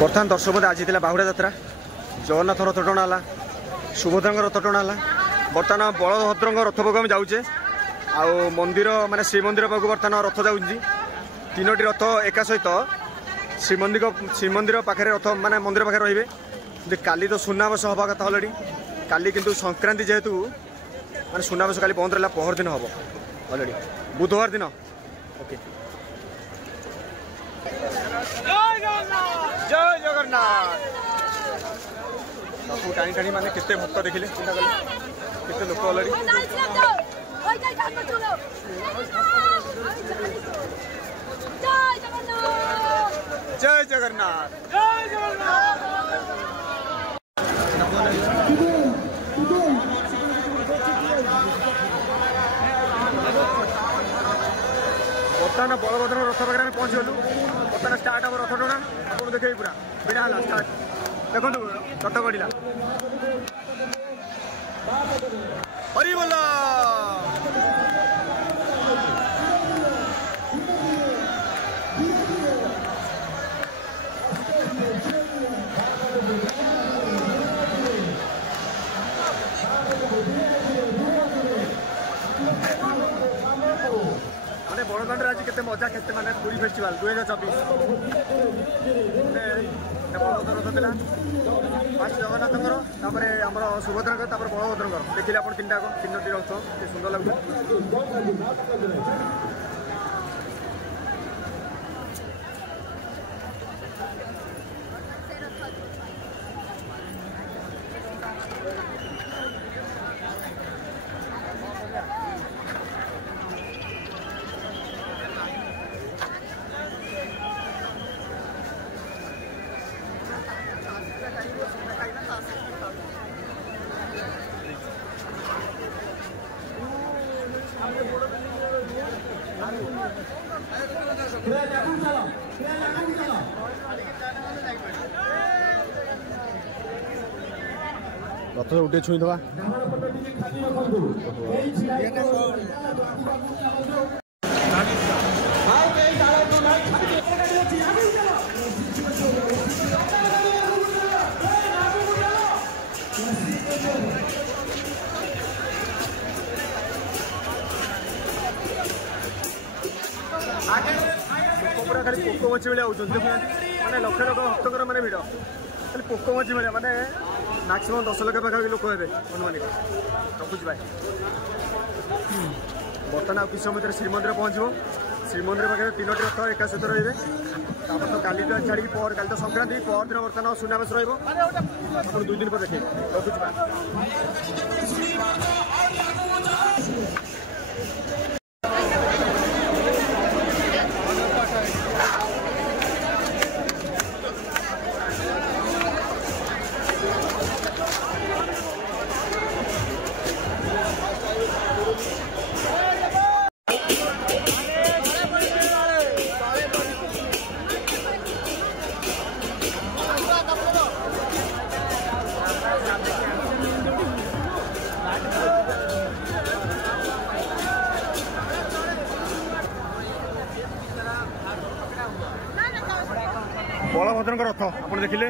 बर्तमान दर्शक मध्य आज बाहुड़ा यात्रा जगन्नाथ रथ टणा है सुभद्रा रथ टणा है बर्तमान बलभद्र रथ पाक जाऊे आ मंदिर माने श्रीमंदिर पाक बर्तमान रथ जाऊँगी तीनोटी रथ एका सहित श्रीमंदिर पाखे रथ माने मंदिर पाखे रे काली तो सुनावेश हवा कथा अलरेडी काली किंतु संक्रांति जेहेतु माने सुनावेश काली बंद रहा पहर दिन हम अलरेडी बुधवार दिन ओके जय जगन्नाथ बापू टाणी टाणी माने केते भक्त देखिले चिंता कले केते लोक अलरेडी जय जगन्नाथ जय जगन्नाथ बर्तमान बलभद्र रथ पाखे आम पहुँच गलु बर्तमान स्टार्ट हम रथ टणा आपको देखे पूरा बिना है स्टार्ट देखो रथ गढ़ा हरि बोल बड़दान आज के मजा के माने पुरी फेस्टिवल 2024 रथ देला फास्ट जगन्नाथ आमर सुभद्रा बलभद्र देखिले आप तीनोटी रथ सुंदर लगे रथ उठे छुई दवा पूरा खाली पोक मछी भाई आने लक्ष लक्ष भक्तर मैंने भिड़ खाली पोक मछी भाई मैंने मैक्सिमम 10 लाख पाखापाखि लोक हे अनुमानित रखुच भाई बर्तमान किस समय श्रीमंदिर पहुँचो श्रीमंदिर पाखे तीनोटी रथ एका सहित रे तो काली तो छाड़ी काली तो संक्रांति पर दिन बर्तमान सुनावेश रहा 2 दिन पर देखे रखुच बलभद्र रथ आप देखिले